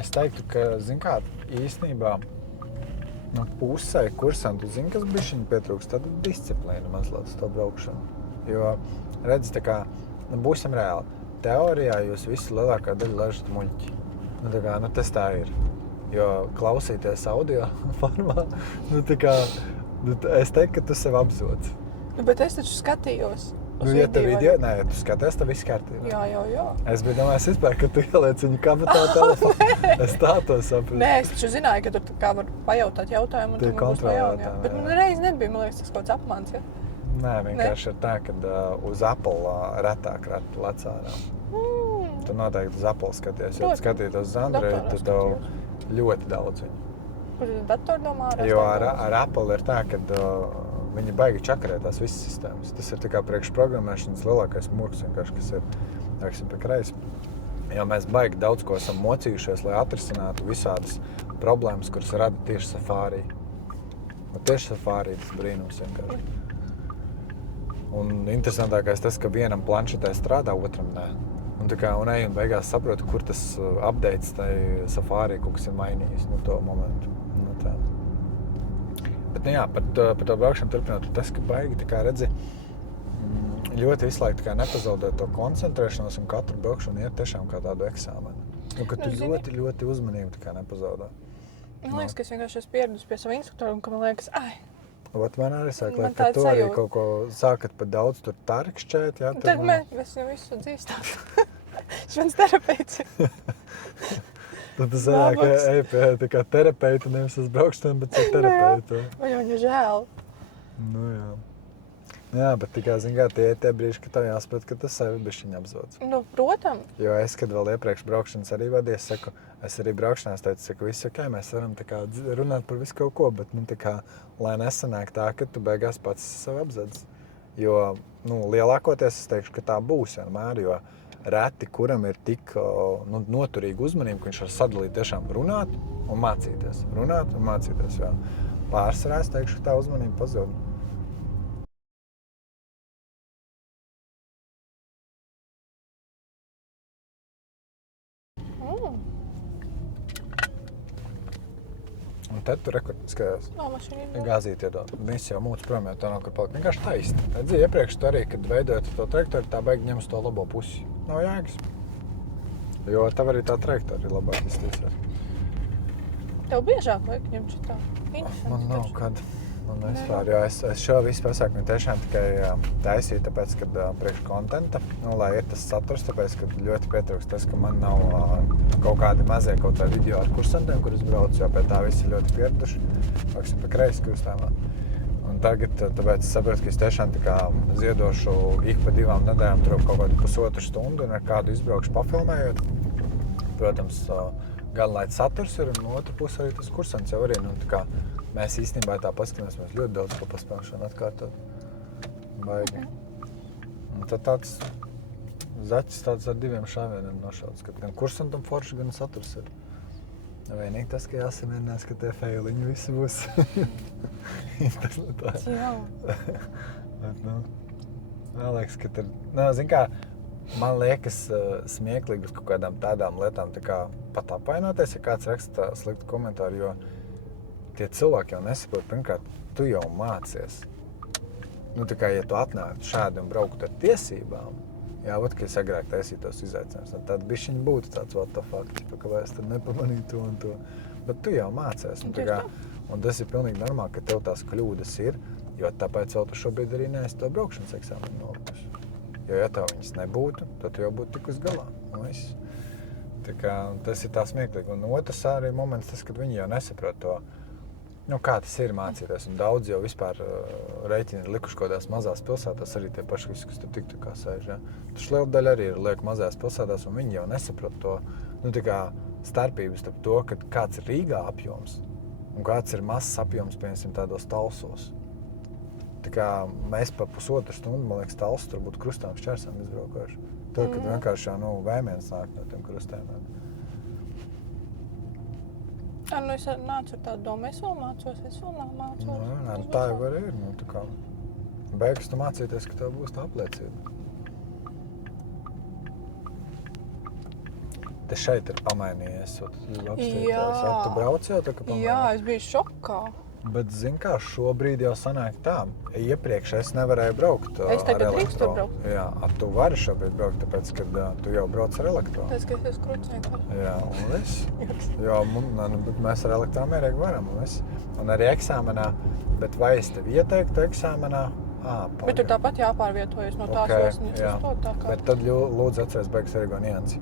Es teiktu, ka, zin kā, īstenībā pusē kursantu, zin, kas bišķiņ pietrūkst, tad disciplīna mazliet uz to braukšanu. Jo, redz, tā kā, būsim reāli. Teorijā jūs visi lielākā daļa ležat muļķi. Tā kā, tas tā ir. Jo klausīties audio formā, tā kā, es teiktu, ka tu sev apzods. Bet es taču skatījos. Ja tu tu skaties, tad viss kārtībā. Jā. Es biju domājis vispār, ka tu ieliec viņu kabatā telefonu. Es tā to sapratu. Nē, es taču zināju, ka tur kā var pajautāt jautājumu. Tie kontrolētājumi. Bet man reiz nebija, man liekas, tas kaut kāds apmāns, ja? Nē, vienkārši ir tā, ka uz Apple retāk lec ārā. Tu noteikti uz Apple skaties, jo skatītos uz Android, tad tev ļoti daudz viņu. Kur datordomā ārā? Jo ar Apple ir tā, ka viņi baigi čakarē tās visas sistēmas. Tas ir tā kā priekšprogrammēšanas lielākais murgs, vienkārši, kas ir, teiksim, pa kreisi. Jo mēs baigi daudz ko esam mocījušies, lai atrisinātu visādas problēmas, kuras rada tieši Safari. Un tieši Safari tas brīnums vienkārši. Un interesantākais tas, ka vienam planšetē strādā, otram nē. Un ej un beigās saprotu, kur tas updates tai Safari kaut kas ir mainījis to momentu. Tā. Bet, par to braukšanu turpināt, tas, ka baigi, tā kā redzi, ļoti visu laiku nepazaudēt to koncentrēšanos un katru braukšanu iet tiešām kā tādu eksāmenu. Un ka tu ļoti, ļoti uzmanību tā kā nepazaudē. Man liekas, ka es vienkārši esmu pieradusi pie sava instruktora un ka man liekas, Ot, man arī saka, ka tu arī kaut ko sākat pat daudz tur tarkšķēt, jā? Tad mēs jau visu dzīvstām. Viņš mans terapeits. Tad tu sanāk, ka ej pie tā kā terapeita, nevis uz braukšanām, bet pie terapeita. Viņu žēl. Nu jā. Jā, bet tikai, zin kā, tie brīži, ka tev jāspēt, ka tas sevi bišķiņ apzods. Nu, protams. Jo es, kad vēl iepriekš braukšanas arī vadies, saku, es arī braukšanās teicu, viss ok, mēs varam tā kā runāt par visu kaut ko, bet, tā kā, lai nesanāk tā, ka tu beigās pats sevi apzods. Jo, lielākoties es teikšu, ka tā būs vienmēr, jo reti, kuram ir tik noturīga uzmanība, ka viņš var sadalīt tiešām runāt un mācīties. Runāt un mācīties, jo pārsvarā es teikšu, ka tā uzmanība pazūd. Un tad tu skatās. Gāzīt iedod. Viss jau mūc prom, jo tā nav, kur palikt. Vienkārši taisni. Redzi, iepriekš tu arī, kad veidojat to trajektoriju, tā beig ņems to labo pusi. Nav jēgas. Jo tev arī tā trajektorija labāk iztīsies. Tev biežāk vajag ņemt šitā? Man nav kad. Man vispār, jo es šo visu pasākumu tiešām tikai taisīju, tāpēc, kad priekš kontenta, lai ir tas saturs, tāpēc, kad ļoti pietrūkst tas, ka man nav kaut kādi mazie kaut tā video ar kursantiem, kurus braucu, jo pie tā visi ļoti pieraduši, paksim pa kreisi kustāmā. Un tagad, tāpēc es saprotu, ka es tiešām tā kā ziedošu ik pa 2 nedēļām tur kaut kādu pusotru stundu un ar kādu izbraukšu pafilmējot. Protams, gan lai saturs ir, un otru pusi arī tas kursants jau arī, tā kā mēs īstenībā tā paskatāmies, mēs ļoti daudz ko paspējušanu atkārtot. Baigi. Un tad tāds zaķis tāds ar 2 šāvieniem nošauts, ka gan kursantam forši, gan saturs ir. Vienīgi tas, ka jāsamierinās, ka tie feiliņi visi būs. Tas no tā. Jā. Bet, man liekas, ka tur, zin kā, man liekas smieklīgi uz kaut kādām tādām lietām, tā kā pat apvainoties, ja kāds raksta sliktu komentāru, jo tie cilvēki jau nesaprot, pirmkārt, tu jau mācies. Tā kā, ja tu atnāktu šādi un brauktu ar tiesībām, jā, ka es agrāk taisīju tos izaicinājumus, tad bišķiņ būtu tāds what the fuck, ka vai es tad nepamanīju to un to. Bet tu jau mācies. Un tas ir pilnīgi normāli, ka tev tās kļūdas ir, jo tāpēc vēl tu šobrīd arī neesi to braukšanas eksāmenu nolikusi. Jo, ja tev viņas nebūtu, tad tu jau būtu tikus galā. Tā kā tas ir tā smieklīgi. Un otrs arī moments tas, kad viņi jau nesaprot to, kā tas ir mācīties. Un daudz jau vispār rēķini ir likuši kādās mazās pilsētās, arī tie paši visi, kas tur tiktu kā sēž. Ja? Taču liela daļa arī ir liek mazās pilsētās, un viņi jau nesaprot to tā kā starpības starp to, ka kāds ir Rīgā apjoms un kāds ir mazs apjoms, piemēram, tādos Talsos. Tā kā mēs pa pusotru stundu, man liekas, Talsu tur būtu krustām šķērsām izbraukojuši. Tad, kad vienkārši jau vēmiens nāk no tiem krustēm. Es nācu ar tādu domu, es vēl mācos. Tā jau arī ir. Tā kā beigas tu mācīties, ka tev būs tā apliecība. te šeit ir pamainījies. Jā. Tu brauc jau tā, ka pamainījies. Jā, es biju šokā. Bet, zini kā, šobrīd jau sanāk tā. Iepriekš es nevarēju braukt Es tagad ar drīkstu elektro. braukt? Jā, tu vari šobrīd braukt, tāpēc, kad tu jau brauc ar elektro. Tas, ka es esmu kruķnieks. Jā, un viss. Jo bet mēs ar elektromērīgi varam, un viss. Un arī eksāmenā, bet vai es tev ieteiktu eksāmenā? Bet tur tāpat jāpārvietojas no tās josnes uz to tā kā. Bet tad lūdzu atceries beigas svarīgo niansi.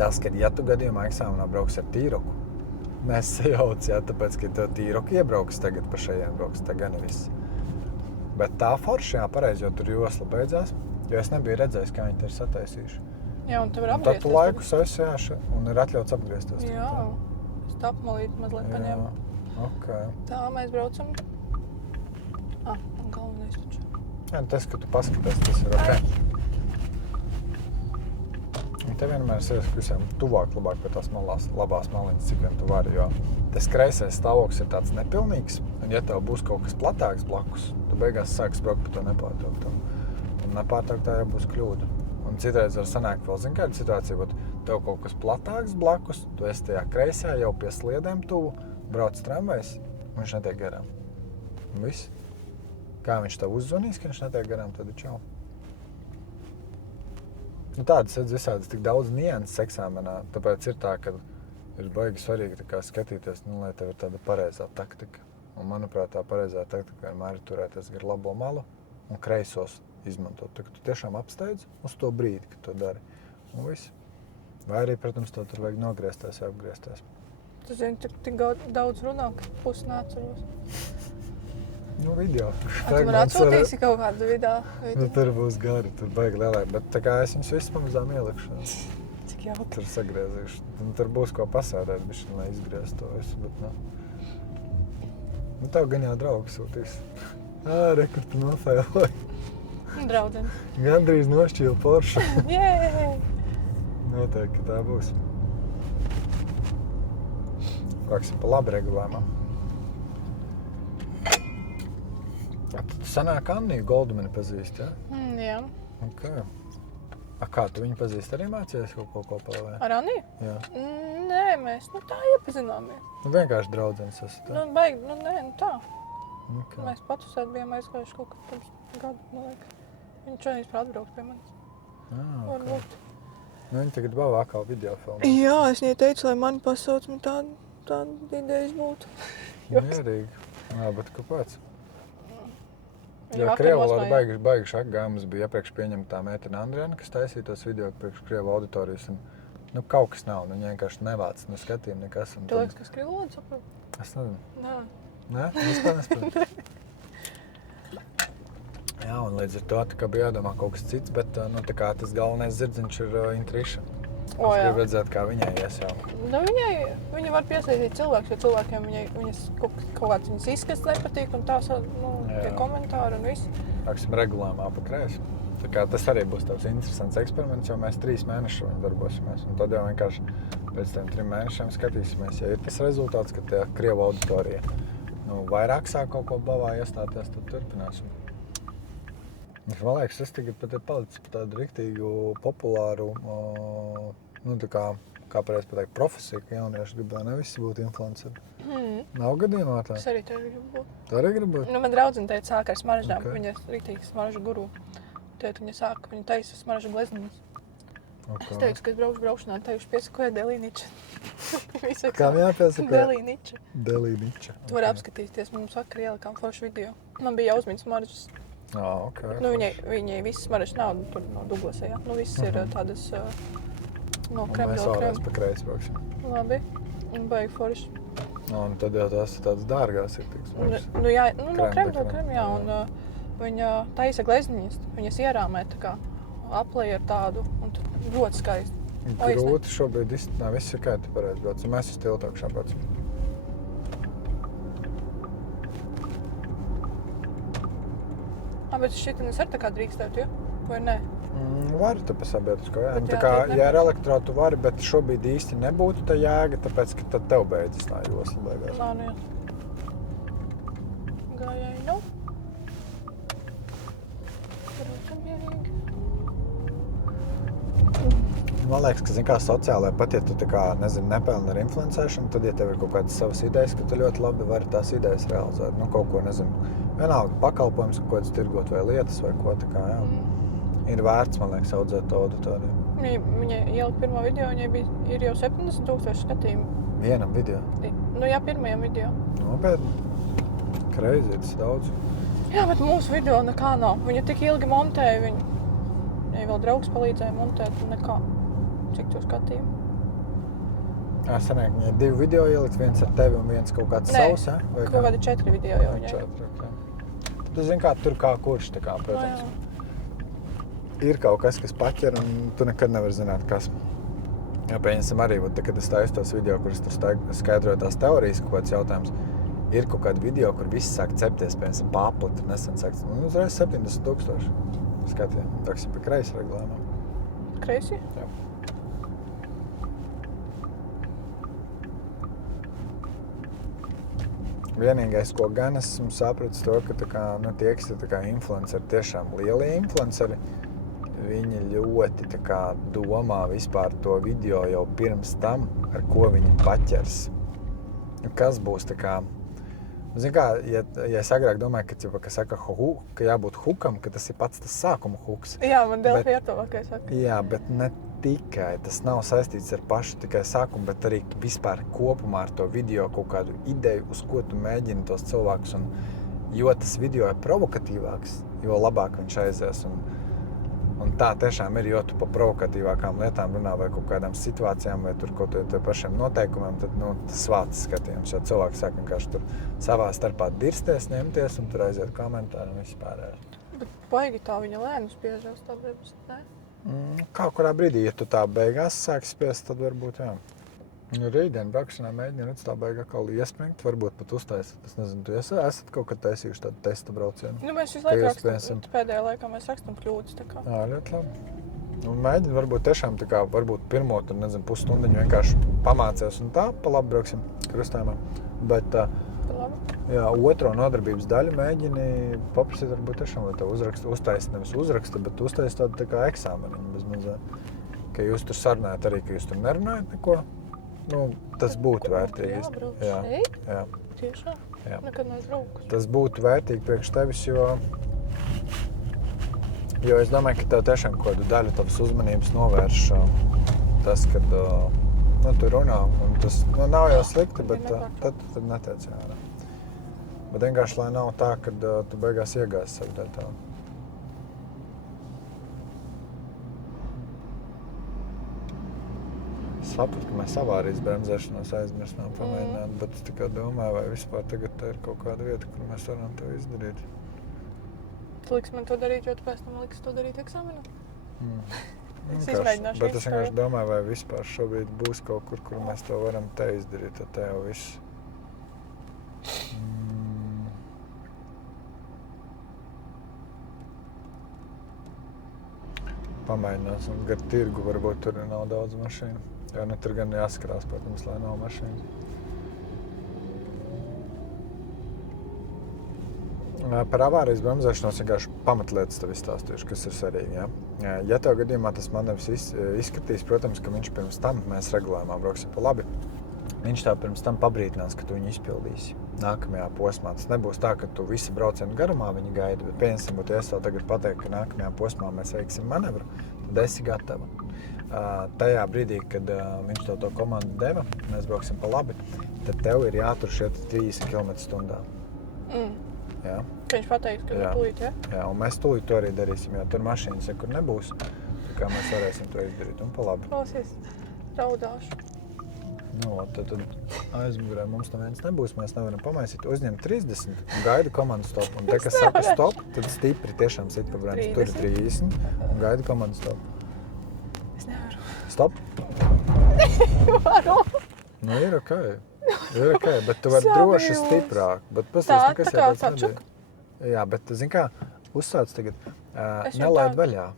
Tas, ka ja tu gadījumā eksāmenā brauks ar tīroku, nesajauc, jā, tāpēc, ka tev tīroku iebrauks tagad pa šajien brauks, tā gan viss. Bet tā forši, jā, pareizi, jo tur josla beidzās, jo es nebiju redzējis, kā viņi te ir sataisījuši. Jā, un tev ir Un tad apgriezties. tu laiku sesi, jā, un ir atļauts apgriezties. Jā, es tā apmalīti mazliet paņēmu. Ok. Tā, mēs braucam. Un galvenais taču. Jā, tas, ka tu paskaties, tas ir ok. Un te vienmēr sēs visiem tuvāk, labāk pie tās labās maliņas, cik vien tu vari, jo tas kreisais stāvoklis ir tāds nepilnīgs, un ja tev būs kaut kas platāks blakus, tu beigās sāks braukt pa to nepārtraukto. Un nepārtrauktā jau būs kļūda. Un citreiz var sanākt vēl, zini, kāda situācija, bet tev kaut kas platāks blakus, tu esi tajā kreisajā jau pie sliedēm tuvu, brauc tramvajs, un viņš netiek garām. Un viss. Kā viņš tev uzzvanīs, ka viņš netiek garām, tad ir čau. Nu, tādas visādas tik daudz nianses eksāmenā, tāpēc ir tā, ka ir baigi svarīgi tā kā skatīties, lai tev ir tāda pareizā taktika. Un, manuprāt, tā pareizā taktika vienmēr ir turēties gar labo malu un kreisos izmantot. Tā, ka tu tiešām apsteidz uz to brīdi, kad to dari. Un viss. Vai arī, protams, to tur vajag nogriezties vai apgriezties. Tu zini, tik daudz runā, ka pusi neatceros. Nu, video. Tu man atsūtīsi kaut kādu video? Nu, tur būs gari, tur baigi lielāki, bet tā kā es viņus visus pamazām ielikšu. Cik jauki. Tur sagriezīšu. Un tur būs ko pasēdēt, bišķi, lai izgriezt to visu, bet nu, tev gan jau draugi sūtīs. Re, kur tu nofēloji. Draudzenes. Gandrīz nošķīla Porsche. Jē! Noteikti, ka tā būs. Kāksim pa labi regulējumā. Tu sanāk Anniju Goldmani pazīst, ja? Jā. Ok. Kā, tu viņu pazīst arī mācījies kaut ko kopā vai? Ar Aniju? Jā. Nē, mēs tā iepazināmies. Nu, vienkārši draudzenes esat, Nu, baigi, tā. Ok. Mēs patusēt bijām aizgājuši kaut kad pirms gadu, man liekas. Viņi šodien par atbraukt pie manis. Ok. Varbūt. Nu, viņi tagad vēl atkal video filmu. Jā, es viņai teicu, lai mani pasauc, man tāda idejas būtu. Mierīgi. Jā, bet kāpēc? Viņa Jo vakar Krievu valoda nosmējās. baigi šakā. Mums bija iepriekš pieņemta tā meitene Andriana, kas taisīja tos video priekš Krievu auditorijas. Un, nu, kaut kas nav, viņa vienkārši nevāc, ne skatījumi nekas. Tu liekas, kas krievu valodu saprot? Es nezinu. Nē. Nē? Vispār nespēju. Jā, un līdz ar to tā kā bija jādomā kaut kas cits, bet nu, tā kā tas galvenais zirdziņš ir Intriša. Es gribu redzēt, kā viņai ies jau. Nu, viņa var piesaistīt cilvēkus, jo cilvēkiem viņas kaut kāds viņas izskats nepatīk un tās, tie komentāri un viss. Tāksim regulējumā pa kreisi. Tā kā tas arī būs tāds interesants eksperiments, jo mēs 3 mēnešus viņi darbosimies. Un tad jau vienkārši pēc tiem 3 mēnešiem skatīsimies, ja ir tas rezultāts, ka tie Krievu auditorija vairāk sāk kaut ko bavā iestāties, tad turpināsim. Man liekas, es tagad pat ir palicis par tādu riktīgu populāru, tā kā pareizi pateikt, profesiju, ka jaunieši grib, ne visi būtu influenceri. Nav gadījumā tā? Es arī tev gribu būt. Tu arī gribi būt? Nu, man draudzene teica, sāka ar smaržām, Ok. viņa ir rīktīgi smaržu guru. Viņa taisa smaržu glezniņas. Okay. Es teicu, ka es braukšanā teikšu piesakoja Delīniča. Kam jāpiesaka? Delīniča. Delīniča. Tu vari apskatīties, mums vakar ielikām foršu video. Man bija jāuzmīt smaržas. Ok. Nu, viņai visas smaržas nav tur no Duglasē, jā. Nu, viss ir tādas no Un mēs Kremļa. vēlreiz pa kreisi brauksim. Labi. Un baigi forši. Un tad jau tās ir tādas dārgās ir tik smaržas. Nu, jā, no Kremļa, Kremļa, jā. Un viņa taisa glezniņas, viņas ierāmē tā kā aplēja ar tādu, un tad ļoti skaisti. Grūti šobrīd izstāvā, viss ir kā tu pareizi braucam. Mēs uz tiltu augšā braucam. Bet šitanis ar tā kā drīkstētu, ja? Vai ne? Vari tu pa sabiedrisko, jā. Bet Nu, tā jā, kā, tad ja ar elektro tu vari, bet šobrīd īsti nebūtu tā jēga, tāpēc, ka tad tev beidzas tā josla beigās. Nā, nu jā. Gājēji, nu. Braucam mierīgi. Man liekas, ka, zin kā, sociālai, pat ja tu tā kā, nezinu, nepelni ar influencēšanu, tad, ja tev ir kaut kādas savas idejas, ka tu ļoti labi vari tās idejas realizēt. Nu, kaut ko, nezinu, vienalga pakalpojums, kaut kādas tirgot vai lietas vai ko tā kā, jā. Ir vērts, man liekas, audzēt to auditoriju. Viņa ielika pirmo video, viņai ir jau 70,000 skatījumu. Vienam video? Nu jā, pirmajam video. Nopietni. Crazy, tas daudz. Jā, bet mūsu video nekā nav. Viņa tik ilgi montēja, viņai vēl draugs palīdzēja montēt, nekā. Cik to skatījumu? Jā, sanāk, viņai 2 video ielikt, viens ar tevi un viens kaut kāds savs, ja? Nē, kaut kādi 4 video jau viņai. 4, okay. Tu zini, kā tur kā kurš, tā kā, protams. Ir kaut kas, kas paķer, un tu nekad nevar zināt, kas. Jā, pieņemsim arī, kad es taisu tos video, kur es tur skaidroju tās teorijas, kaut kāds jautājums, ir kaut kādi video, kur viss sāk cepties, piemēram, pāpli, tur nesen sāks, un uzreiz 70,000 skatījām. Tā kas ir pa kreisi regulējumā. Kreisi? Jā. Vienīgais, ko gan esmu sapratis to, ka tā kā, nu, tie, kas ir tā kā influenceri, tiešām lielie influenceri, viņi ļoti tā kā domā vispār to video jau pirms tam, ar ko viņi paķers. Kas būs tā kā... Zini kā, ja es agrāk domāju, ka saka, ka jābūt hukam, ka tas ir pats tas sākuma huks. Jā, man Delfi ar to vakai saka. Jā, bet ne tikai. Tas nav saistīts ar pašu tikai sākumu, bet arī vispār kopumā ar to video kaut kādu ideju, uz ko tu mēģini tos cilvēkus. Jo tas video ir provokatīvāks, jo labāk viņš aizies. Un tā tiešām ir, jo tu pa provokatīvākām lietām runā vai kaut kādām situācijām vai tur kaut kādiem pašiem noteikumiem, tad, nu, tas vācis skatījums, jo cilvēki sāk vienkārši tur savā starpā dirsties, ņemties un tur aiziet komentāri un viss pārējais. Bet baigi tā viņa lēni spiežās, tā varbūt, ne? Kā kurā brīdī, ja tu tā beigās sāki spiest, tad varbūt, jā. Rītdien braukšanā mēģinu redz tā beigā kaut iespringt, varbūt pat uztaisīt. Es nezinu, tu esat kaut kad taisījuši tādu testa braucienu? Nu, mēs visu laiku rakstam, pēdējā laikā mēs rakstam kļūdas, tā kā. Jā, ļoti labi. Un mēģinu varbūt tiešām tā kā, varbūt pirmo, tur, nezinu, pusstundiņu vienkārši pamācies un tā, pa labi brauksim krustājumā. Bet, jā, otro nodarbības daļu mēģini paprasīt varbūt tiešām, lai tev uztaisīt, nevis uzraksta, bet uztaisīt tādu tā kā eksāmeniņu bez mazā. Ka jūs tur sarunājat arī, ka jūs tur nerunājat neko. Nu, tas būtu vērtīgi. Jā, jā. Tiešām? Jā. Nekad neizbraukus. Tas būtu vērtīgi priekš tevis, jo es domāju, ka tev tiešām kaut kādu daļu tavas uzmanības novērš tas, kad tu runā. Un tas nav jau slikti, bet tad netiec jārā. Bet vienkārši, lai nav tā, kad tu beigās iegāsi sev tā. Sapratu, ka mēs avārijas bremzēšanos aizmirsām pamēģināt, bet es tikai domāju, vai vispār tagad tā ir kaut kāda vieta, kur mēs varam to izdarīt. Tu liks man to darīt, jo tu pēc tam liks to darīt eksāmenā? Es Bet izmēģināšu es vienkārši domāju, vai vispār šobrīd būs kaut kur mēs to varam te izdarīt, tad te jau viss. Pamēģināsim, gar tirgu varbūt tur nav daudz mašīnu. Jā, nu tur gan jāskarās, protams, lai nav mašīnas. Par avārijas bremzēšanos vienkārši pamatlietas tev izstāstījuši, kas ir svarīgi. Ja? Ja tev gadījumā tas manevrs izskatīs, protams, ka viņš pirms tam, mēs regulējumā brauksim pa labi, viņš tev pirms tam pabrītinās, ka tu viņu izpildīsi nākamajā posmā. Tas nebūs tā, ka tu visi braucienu garumā viņu gaidi, bet pieņemsim, ja es tev tagad pateiktu, ka nākamajā posmā mēs veiksim manevru, tad esi gatava. Tajā brīdī, kad viņš tev to komandu deva, mēs brauksim pa labi, tad tev ir jātur šie 30 km/h. Jā. Ka viņš pateiks, ka tūlīt, ja? Jā, un mēs tūlīt to arī darīsim, jo tur mašīnas, kur nebūs, tā kā mēs varēsim to izdarīt un pa labi. Klausies, raudāšu. Nu, tad aizmugurē mums neviens nebūs, mēs nevaram pamaisīt. Uzņem 30, gaida komandu stop. Un te, kas saka stop, tad stipri tiešām sit pa bremzi. Tur ir 30 un gaida komandu stop. Es nevaru. Stop? Varu. Nu, ir ok. Ir ok, bet tu vari droši stiprāk. Bet pastāst, nekas tā kā sačuk? Jā, bet, zin kā, uzsāc tagad, nelaid vaļā.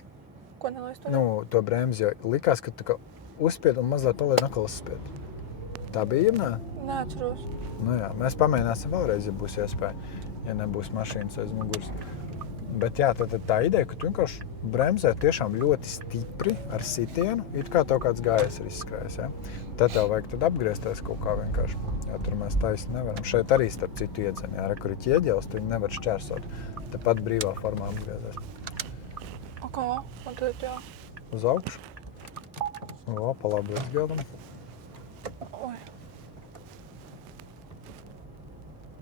Ko nelaist vaļā? Nu, to bremzi, jo likās, ka tu kā uzspied un mazliet palied nakal uzspied. Tā bija, ne? Neatceros. Nu jā, mēs pamēģināsim vēlreiz, ja būs iespēja, ja nebūs mašīnas aiz muguras. Bet jā, tad tā ideja, ka tu vienkārši bremzē tiešām ļoti stipri ar sitienu, it kā tev kāds gājējs ir izskrējis, ja? Tad tev vajag tad apgriezties kaut kā vienkārši, ja tur mēs taisni nevaram. Šeit arī starp citu iedzen, ja, kur ir ķieģelis, tu viņu nevar šķērsot. Tepat brīvā formā apgriezies. O kā? Un tad jā. Uz augšu. O, pa labi līdz galdam. Oi.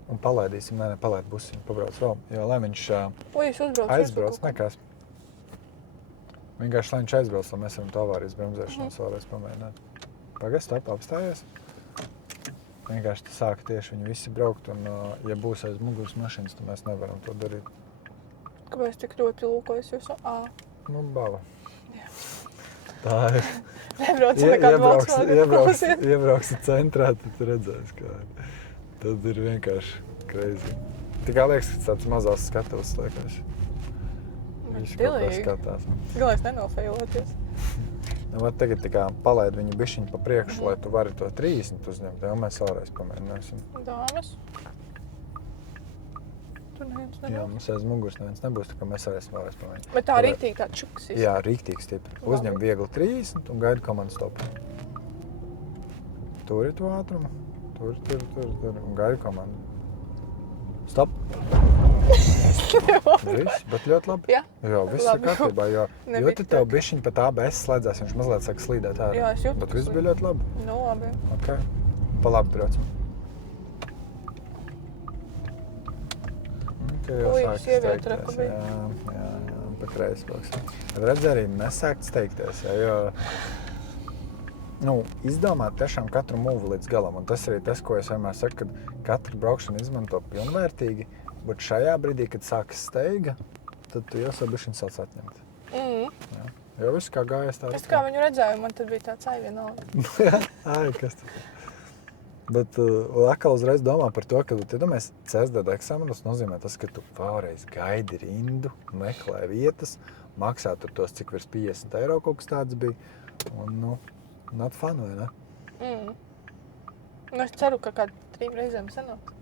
Un palaidīsim, palaid busiņu, pabrauc vēl. Jo, lai viņš Oi, es uzbraucu. aizbrauc, nekas. Vienkārši, lai viņš aizbrauc, lai mēs varam to avārijas bremzēšanos vēlreiz pamēģināt. Pagaid, stop, apstājies. Vienkārši tu sāki tieši viņi visi braukt, un ja būs aiz muguras mašīnas, tad mēs nevaram to darīt. Kāpēc tik ļoti lūkojas jūsu Nu, bava. Jā. Tā ir. Nebraucu nekādu valsts vēl, Iebrauksi centrā, tad tu redzēsi, kā tad ir vienkārši crazy. Tikā liekas, ka tāds mazās skatavas liekas. Viņš kaut kā Stilīgi. skatās. Galvenais nenofeiloties. Nu, vat tagad tikā palaid viņu bišķiņu pa priekšu, lai tu vari to 30 uzņemt, jau mēs vēlreiz pamēģināsim. Dāmas. Tur neviens Jā, nebūs. mums aiz muguras neviens nebūs, tā kā mēs varēsim vēlreiz pamēģināt. Bet tā Tur- rīktīgi tā čuks. Jā, rīktīgi stipri. Uzņem viegli 30 un gaidi komandu stopu. Turi to ātrumu. Tur. Un gaidi komandu. Stop. Viss, bet ļoti labi. Jā? Jā, viss ir Labi. kārtībā, jo Nebija te tev tik. bišķiņ pat ABS slēdzās, viņš mazliet sāk slīdēt ārā. Jā, es jūtu, Bet ka viss slīd. bija ļoti labi. Nu, labi. Ok. Pa labi braucam. Okay, jau Ui, sāk sieviete steigties, reku bija. Jā, pa kreisi brauksim. Redz arī nesākt steigties, jo izdomāt tiešām katru mūvu līdz galam. Un tas arī tas, ko es vienmēr saku, kad katru braukšanu izmanto pilnvērtīgi, bet šajā brīdī, kad sākas steiga, tad tu jau savu bišķiņu sāc atņemt. Jā. Jo viss kā gājas tā. Es kā viņu redzēju, man tad bija tāds vienalga. Jā, kas tas? Bet atkal uzreiz domā par to, ka tu iedomājies CSDD eksāmenos, nozīmē tas, ka tu vēlreiz gaidi rindu, meklē vietas, maksā tur tos, cik virs 50 eiro kaut kas tāds bija. Un, not fun, vai ne? Nu, es ceru, ka kādu 3 reizēm sanāk.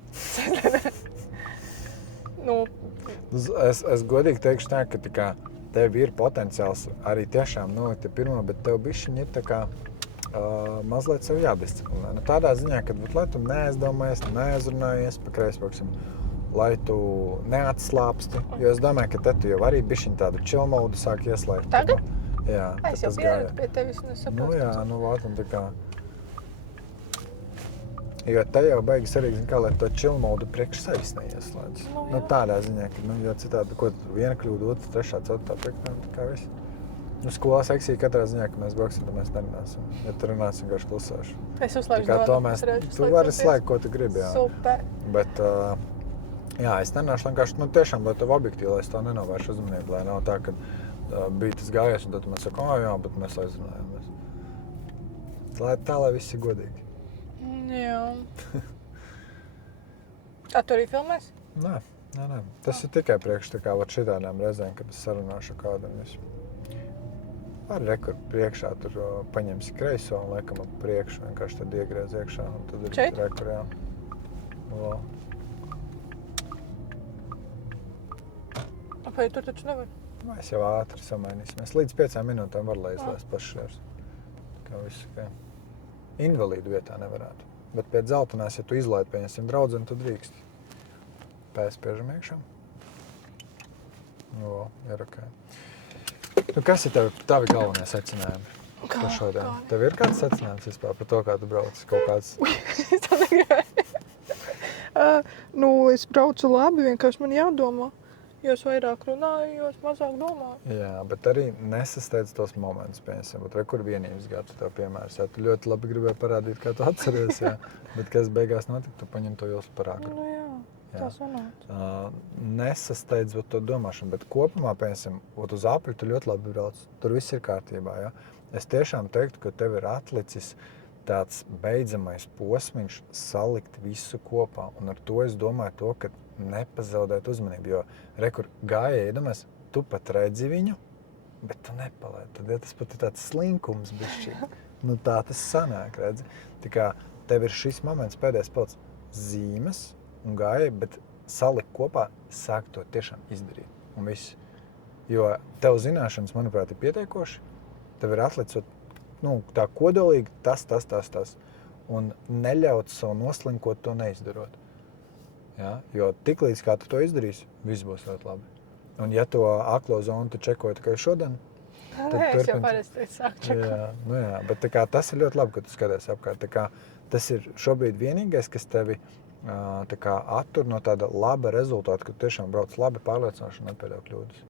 Es godīgi teikšu tā, ka tā kā tev ir potenciāls arī tiešām nolikt pirmo, bet tev bišķiņ ir tā kā mazliet sev jādisciplinē. Tādā ziņā, ka, lai tu neaizdomājies, neaizrunājies pa kreisbrauksim, lai tu neatslāpsti, jo es domāju, ka te tu jau arī bišķiņ tādu chill modu sāk ieslēgt. Tagad? Jā, Es jau tas pieradu gāja. pie tevis un es saprotu. Jā, vāt, un tā kā. Jo te jau beigas arī, zin kā, lai to chill modu priekš sevis neieslēdz. Jā. Tādā ziņā, ka, jo citādi, ko tu viena kļūda, otra, trešā, ceturtā, piektā, tā kā viss. Skolas seksija katrā ziņā, ka mēs brauksim, tad mēs nerunāsim. Ja tu runāsi, vienkārši klusēšu. Es uzslēgšu Tā kā to donu, mēs, es redzu, tu vari slēgt, ko tu gribi, jā. Super. Bet, jā, es nenāšu vienkārši, tiešām, lai tev objektīvi, lai es to nenovēršu uzmanību, lai nav tā, ka bija tas gājies, un tad man saka, jā, bet mēs aizrunājamies. Tā, lai viss ir godīgi. Jā. Tā tu arī filmēs? Nē. Tas ir tikai priekš tā kā šitādām reizēm, kad es sarunāšu kādu un visu. Arī rekur priekšā tur paņemsi kreiso un liekam ap priekšu, vienkārši tad iegriez iekšā un tad ir Šeit? rekur, jā. Vai tur taču nevar? Mēs jau ātri samainīsimies. Līdz 5 minūtēm var, lai izlaist paššērs. Kā viss, kā invalīdu vietā nevarētu. Bet pēc dzeltenās, ja tu izlaid, pieņemsim draudzeni, tad drīkst. Pēspiežam iekšā. Ir ok. Kas ir tavi galvenie secinājumi? Par šodien? Tev ir kāds secinājums vispār par to, kā tu brauc? Kaut kāds? Es tā negribēju. Es braucu labi, vienkārši man jādomā. Jo es vairāk runāju, jo es mazāk domāju. Jā, bet arī nesasteidz tos momentus, piemēram. Bet kur vienības gata tev piemērs? Jā, tu ļoti labi gribēji parādīt, kā tu atceries, jā. Bet kas beigās notika, tu paņem to jūs par āgru. Nu jā. Tā sanāca. Nesasteidz to domāšanu, bet kopumā, piemēram, uz Apli tu ļoti labi brauc. Tur viss ir kārtībā, ja? Es tiešām teiktu, ka tev ir atlicis tāds beidzamais posmiņš salikt visu kopā. Un ar to es domāju to, ka nepazaudēt uzmanību, jo rekur gājēji, iedomājies, tu pat redzi viņu, bet tu nepalaidi. Tad tas pat ir tāds slinkums bišķi. Tā tas sanāk, redzi. Tā kā tev ir šis moments pēdējais palicis zīmes, un gāja, bet salikt kopā, sāk to tiešām izdarīt. Un viss. Jo tev zināšanas, manuprāt, ir pietiekoši. Tev ir atlicis tā kodolīgi tas. Un neļaut savu noslinkot to neizdarot. Ja? Jo tiklīdz kā tu to izdarīsi, viss būs ļoti labi. Un ja to aklo zonu tu čekoji tikai šodien, tad Es jau parasti sāku čekot. Jā, bet tas ir ļoti labi, ka tu skaties apkārt. Tas ir šobrīd vienīgais, kas tevi attur no tāda laba rezultāta, ka tu tiešām brauc labi, pārliecinoši un nepieļauj kļūdas.